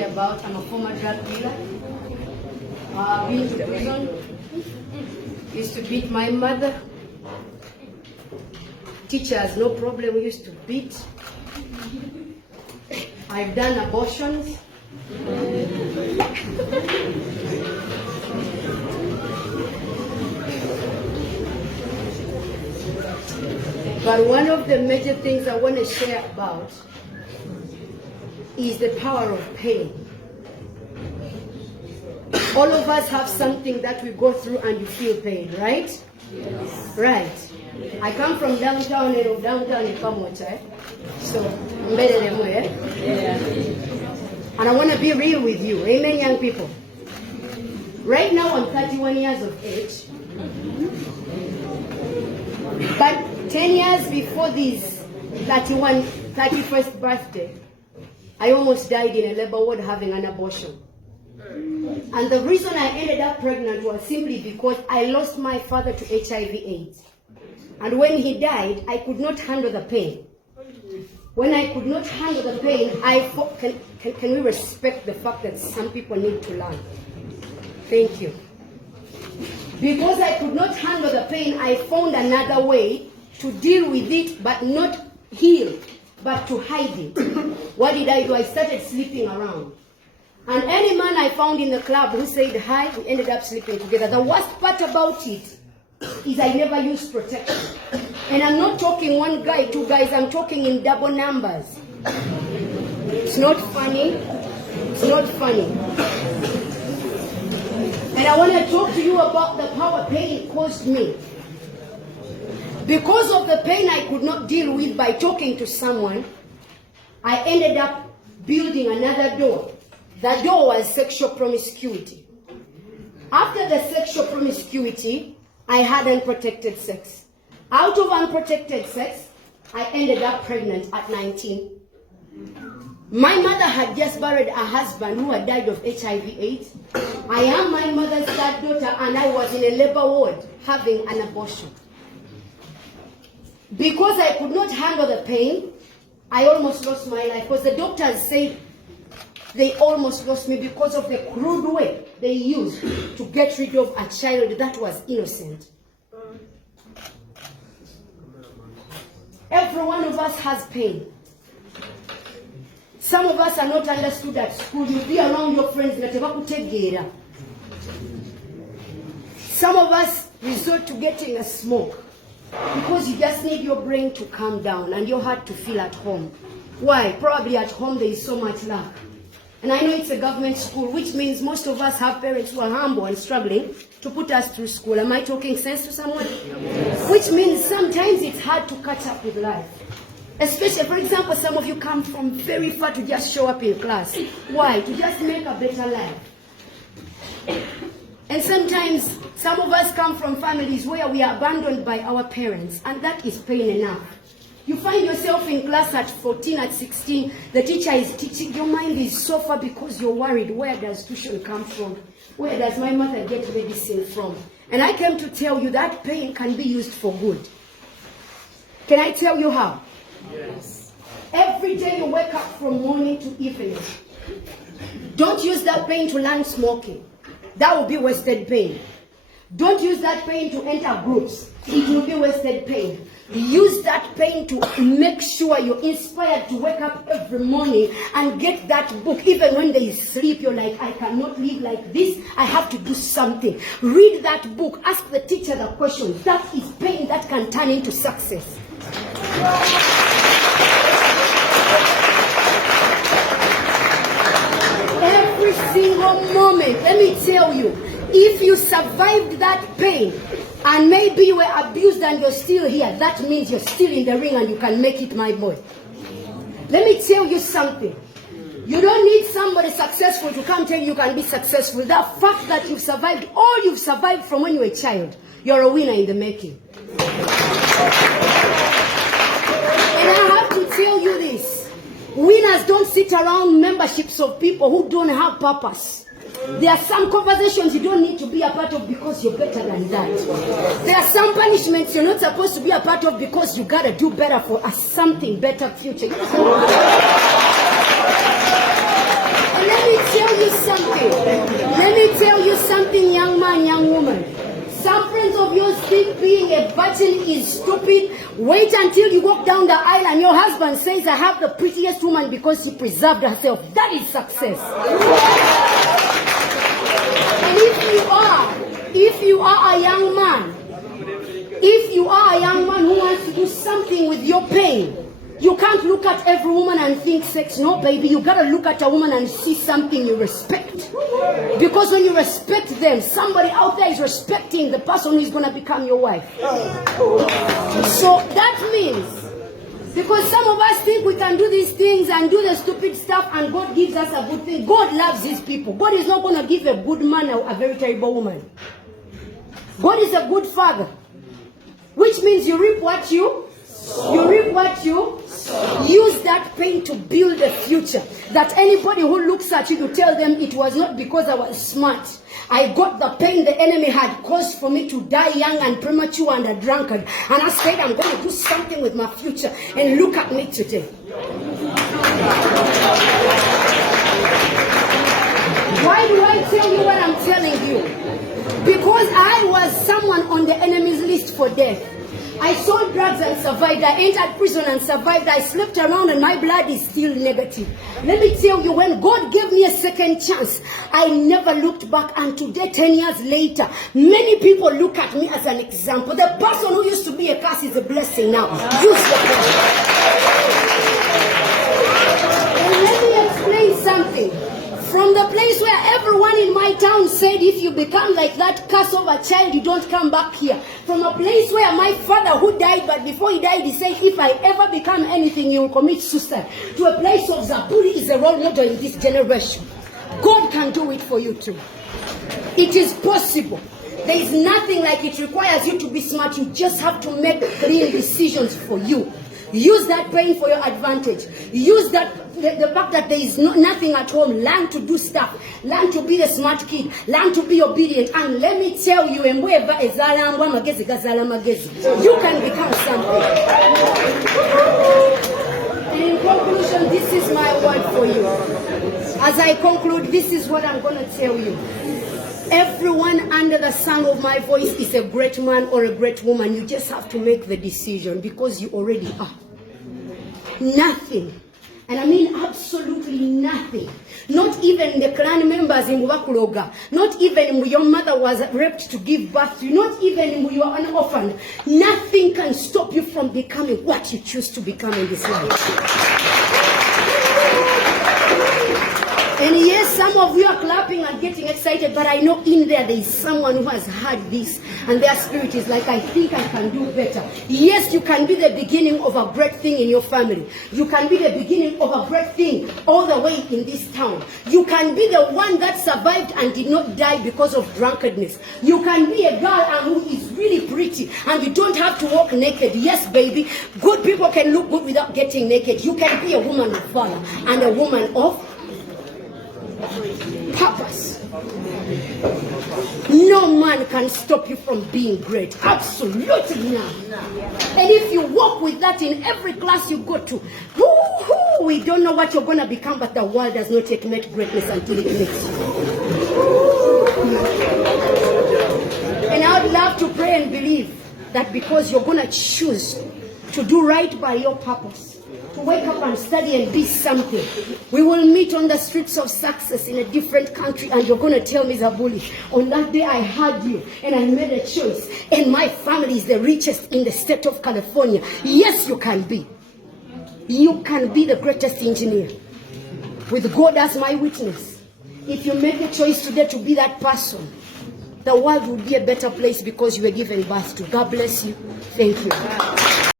share about. I'm a former drug dealer. Been to prison. Used to beat my mother. Teachers, no problem, we used to beat. I've done abortions. But one of the major things I want to share about is the power of pain. All of us have something that we go through and you feel pain, right? Yes. Right. I come from downtown in Kamota, so and I want to be real with you. Amen, young people. Right now I'm 31 years of age, but 10 years before this 31st birthday, I almost died in a labor ward having an abortion. And the reason I ended up pregnant was simply because I lost my father to HIV/AIDS. And when he died, I could not handle the pain. When I could not handle the pain, can we respect the fact that some people need to learn? Thank you. Because I could not handle the pain, I found another way to deal with it, but not heal, but to hide it. What did I do? I started sleeping around. And any man I found in the club who said hi, we ended up sleeping together. The worst part about it is I never used protection. And I'm not talking one guy, two guys, I'm talking in double numbers. It's not funny. It's not funny. And I want to talk to you about the power pain caused me. Because of the pain I could not deal with by talking to someone, I ended up building another door. The door was sexual promiscuity. After the sexual promiscuity, I had unprotected sex. Out of unprotected sex, I ended up pregnant at 19. My mother had just buried a husband who had died of HIV/AIDS. I am my mother's third daughter and I was in a labor ward having an abortion. Because I could not handle the pain, I almost lost my life. Because the doctors said they almost lost me because of the crude way they used to get rid of a child that was innocent. Every one of us has pain. Some of us are not understood at school. You'll be around your friends. Some of us resort to getting a smoke because you just need your brain to calm down and your heart to feel at home. Why? Probably at home there is so much love. And I know it's a government school, which means most of us have parents who are humble and struggling to put us through school. Am I talking sense to someone? Yes. Which means sometimes it's hard to catch up with life. Especially, for example, some of you come from very far to just show up in class. Why? To just make a better life. And sometimes some of us come from families where we are abandoned by our parents, and that is pain enough. You find yourself in class at 14, at 16, the teacher is teaching, your mind is so far because you're worried. Where does tuition come from? Where does my mother get medicine from? And I came to tell you that pain can be used for good. Can I tell you how? Yes. Every day you wake up from morning to evening. Don't use that pain to learn smoking. That will be wasted pain. Don't use that pain to enter groups. It will be wasted pain. Use that pain to make sure you're inspired to wake up every morning and get that book. Even when there is sleep, you're like, I cannot live like this. I have to do something. Read that book. Ask the teacher the questions. That is pain that can turn into success. Every single moment, let me tell you, if you survived that pain, and maybe you were abused and you're still here, that means you're still in the ring and you can make it, my boy. Let me tell you something. You don't need somebody successful to come tell you you can be successful. The fact that you've survived all you've survived from when you were a child, you're a winner in the making. And I have to tell you this. Winners don't sit around memberships of people who don't have purpose. There are some conversations you don't need to be a part of because you're better than that. There are some punishments you're not supposed to be a part of because you gotta do better for a something better future. And let me something, young man, young woman. Some friends of yours think being a virgin is stupid. Wait until you walk down the aisle and your husband says, I have the prettiest woman because she preserved herself. That is success. And if you are a young man, who wants to do something with your pain, you can't look at every woman and think sex. No, baby, you gotta look at a woman and see something you respect. Because when you respect them, somebody out there is respecting the person who is gonna become your wife. So that means, because some of us think we can do these things and do the stupid stuff and God gives us a good thing. God loves these people. God is not gonna give a good man a very terrible woman. God is a good father. Which means you reap what you use that pain to build a future. That anybody who looks at you to tell them it was not because I was smart. I got the pain the enemy had caused for me to die young and premature and a drunkard. And I said I'm going to do something with my future. And look at me today. Why do I tell you what I'm telling you? Because I was someone on the enemy's list for death. I sold drugs and survived. I entered prison and survived. I slept around and my blood is still negative. Let me tell you, when God gave me a second chance, I never looked back. And today, 10 years later, many people look at me as an example. The person who used to be a curse is a blessing now. Use the person. And let me explain something. From the place where everyone in my town said, if you become like that curse of a child, you don't come back here. From a place where my father, who died, but before he died, he said, if I ever become anything, you will commit suicide. To a place of Zaburi is a role model in this generation. God can do it for you too. It is possible. There is nothing like it requires you to be smart. You just have to make clean decisions for you. Use that pain for your advantage. Use that the fact that there is nothing at home. Learn to do stuff. Learn to be the smart kid. Learn to be obedient. And let me tell you, you can become something. And in conclusion, this is my word for you. As I conclude, this is what I'm going to tell you. Everyone under the sound of my voice is a great man or a great woman. You just have to make the decision because you already are. Nothing. And I mean absolutely nothing. Not even the clan members in Wakuloga. Not even when your mother was raped to give birth to you. Not even when you are an orphan. Nothing can stop you from becoming what you choose to become in this life. And yes, some of you are clapping and getting excited, but I know in there is someone who has heard this and their spirit is like, I think I can do better. Yes, you can be the beginning of a great thing in your family. You can be the beginning of a great thing all the way in this town. You can be the one that survived and did not die because of drunkenness. You can be a girl who is really pretty and you don't have to walk naked. Yes, baby, good people can look good without getting naked. You can be a woman of valor and a woman of purpose. No man can stop you from being great. Absolutely not. And if you walk with that in every class you go to, we don't know what you're going to become, but the world does not yet make greatness until it makes you. And I would love to pray and believe that because you're going to choose to do right by your purpose, to wake up and study and be something, we will meet on the streets of success in a different country and you're going to tell me, Zabuli, on that day I heard you and I made a choice and my family is the richest in the state of California. Yes, you can be. You can be the greatest engineer with God as my witness. If you make a choice today to be that person, the world will be a better place because you were given birth to. God bless you. Thank you.